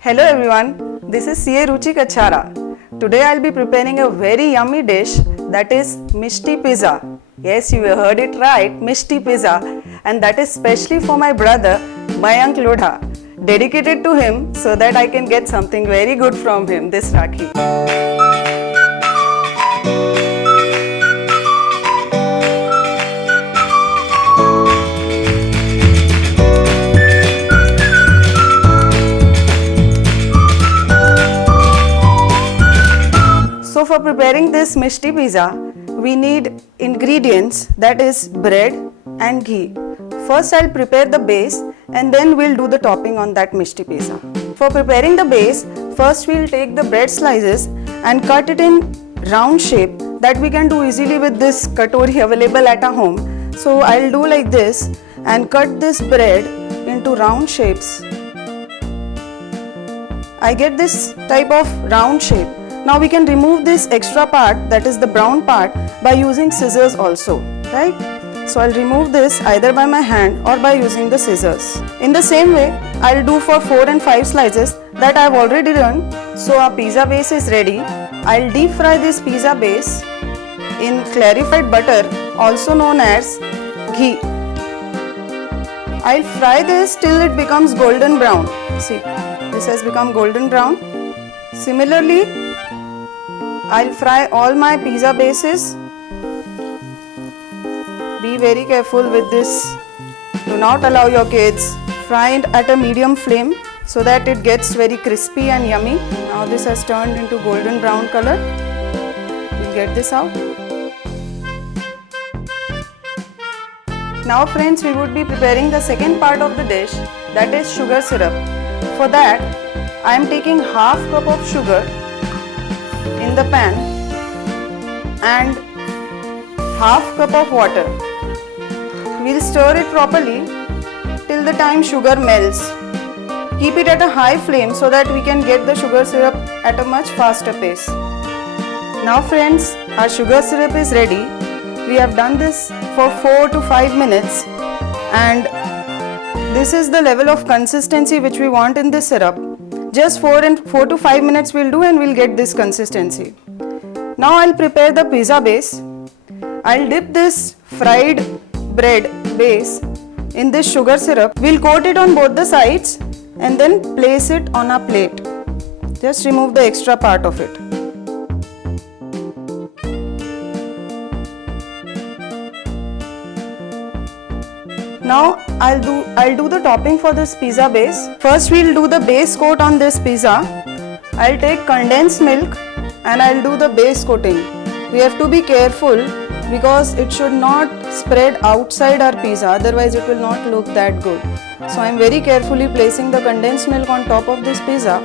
Hello everyone, this is CA Ruchi Kachara. Today I'll be preparing a very yummy dish that is Mishti Pizza. Yes, you heard it right, Mishti Pizza, and that is specially for my brother Mayank Lodha. Dedicated to him so that I can get something very good from him this Rakhi. So for preparing this Mishti Pizza, we need ingredients, that is bread and ghee. First I'll prepare the base and then we'll do the topping on that Mishti Pizza. For preparing the base, first we'll take the bread slices and cut it in round shape that we can do easily with this katori available at our home. So I'll do like this and cut this bread into round shapes. I get this type of round shape. Now we can remove this extra part, that is the brown part, by using scissors also, right? So I'll remove this either by my hand or by using the scissors. In the same way, I'll do for 4 and 5 slices that I've already done. So our pizza base is ready. I'll deep fry this pizza base in clarified butter, also known as ghee. I'll fry this till it becomes golden brown. See, this has become golden brown. Similarly, I'll fry all my pizza bases. Be very careful with this. Do not allow your kids. Fry it at a medium flame so that it gets very crispy and yummy. Now this has turned into golden brown color. We'll get this out. Now friends, we would be preparing the second part of the dish, that is sugar syrup. For that, I am taking half cup of sugar in the pan and half cup of water. We'll stir it properly till the time sugar melts. Keep it at a high flame so that we can get the sugar syrup at a much faster pace. Now friends, our sugar syrup is ready. We have done this for 4 to 5 minutes and this is the level of consistency which we want in this syrup. Just 4 to 5 minutes we'll do and we'll get this consistency. Now I'll prepare the pizza base. I'll dip this fried bread base in this sugar syrup. We'll coat it on both the sides and then place it on a plate. Just remove the extra part of it. Now I'll do the topping for this pizza base. First we'll do the base coat on this pizza. I'll take condensed milk and I'll do the base coating. We have to be careful because it should not spread outside our pizza, otherwise it will not look that good. So I'm very carefully placing the condensed milk on top of this pizza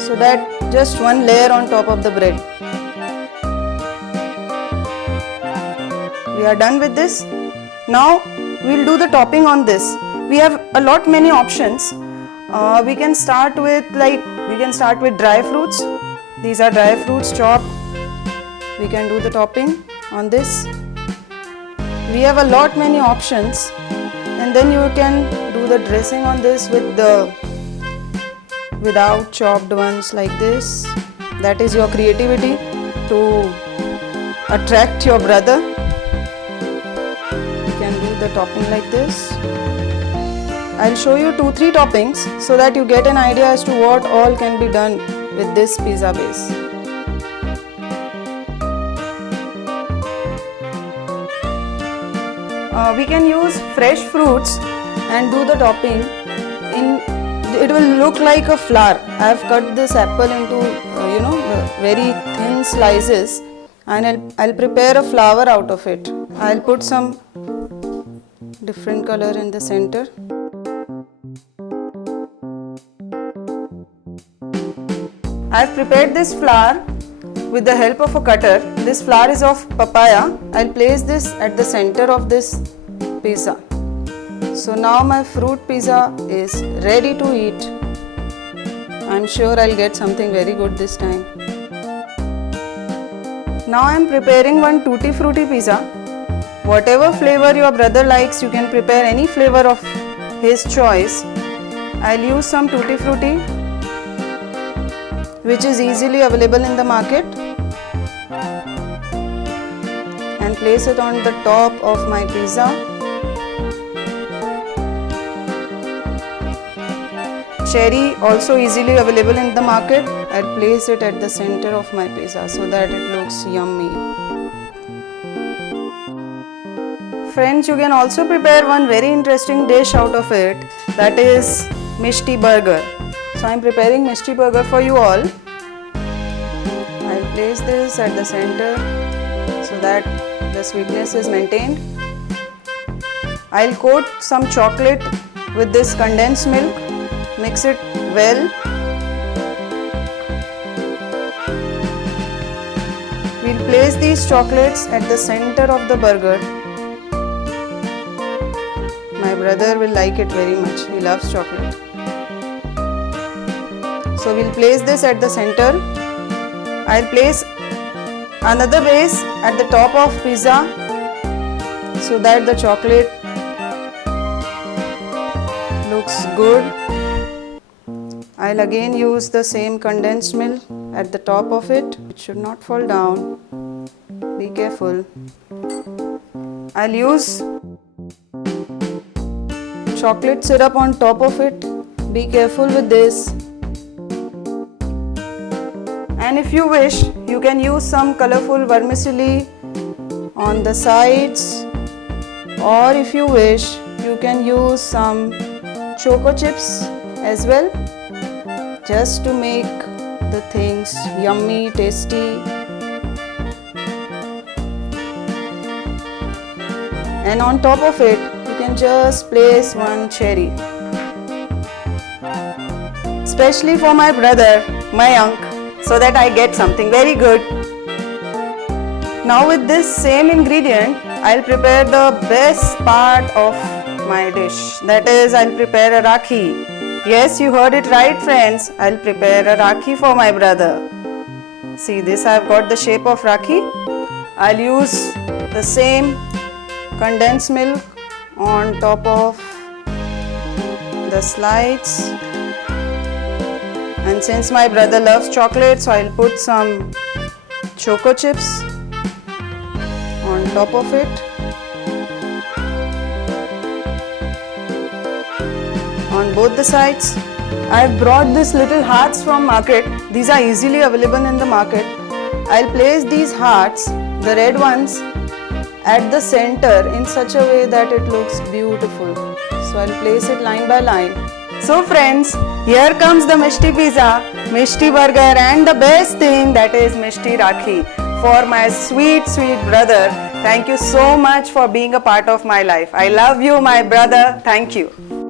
so that just one layer on top of the bread. We are done with this. Now we'll do the topping on this. We have a lot many options. We can start with dry fruits. These are dry fruits chopped. We can do the topping on this. We have a lot many options, and then you can do the dressing on this without chopped ones like this. That is your creativity to attract your brother. The topping like this. I'll show you 2-3 toppings so that you get an idea as to what all can be done with this pizza base. We can use fresh fruits and do the topping. It will look like a flower. I have cut this apple into very thin slices and I'll prepare a flower out of it. I'll put some different color in the center. I've prepared this flower with the help of a cutter. This flower is of papaya. I'll place this at the center of this pizza. So now my fruit pizza is ready to eat. I'm sure I'll get something very good this time. Now I'm preparing one tutti frutti pizza. Whatever flavor your brother likes, you can prepare any flavor of his choice. I'll use some Tutti Frutti, which is easily available in the market, and place it on the top of my pizza. Cherry, also easily available in the market. I'll place it at the center of my pizza so that it looks yummy. Friends, you can also prepare one very interesting dish out of it, that is Mishti burger. So I am preparing Mishti burger for you all. I'll place this at the center so that the sweetness is maintained. I'll coat some chocolate with this condensed milk. Mix it well. We'll place these chocolates at the center of the burger. My brother will like it very much. He loves chocolate. So we'll place this at the center. I'll place another base at the top of pizza so that the chocolate looks good. I'll again use the same condensed milk at the top of it. It should not fall down. Be careful. I'll use chocolate syrup on top of it. Be careful with this. And if you wish, you can use some colorful vermicelli on the sides, or if you wish, you can use some choco chips as well, just to make the things yummy, tasty. And on top of it, you can just place one cherry. Especially for my brother, Mayank, so that I get something very good. Now with this same ingredient, I'll prepare the best part of my dish. That is, I'll prepare a rakhi. Yes, you heard it right, friends. I'll prepare a rakhi for my brother. See this, I've got the shape of rakhi. I'll use the same condensed milk on top of the slides. And since my brother loves chocolate, so I'll put some choco chips on top of it. On both the sides. I've brought these little hearts from market. These are easily available in the market. I'll place these hearts, the red ones, at the center in such a way that it looks beautiful. So I'll place it line by line. So friends, here comes the Mishti pizza, Mishti burger, and the best thing, that is Mishti Rakhi for my sweet, sweet brother. Thank you so much for being a part of my life. I love you, my brother. Thank you.